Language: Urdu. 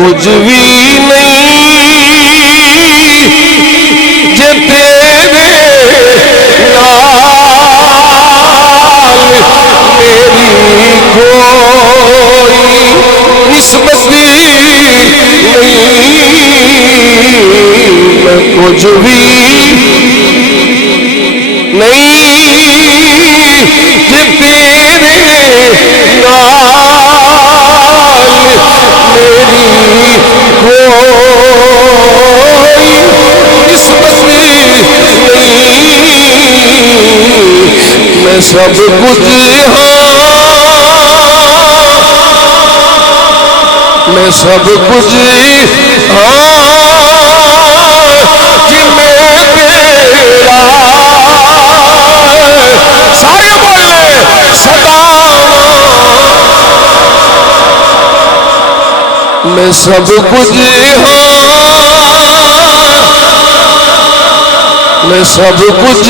کچھ بھی نہیں جے تیرے نال میری کوئی نسبت نہیں میں کچھ بھی نہیں جے تیرے نال میری کوئی نسبت نہیں میں سب کچھ میں سب کچھ جی میں تیرا سارے بولے میں سب کچھ میں سب کچھ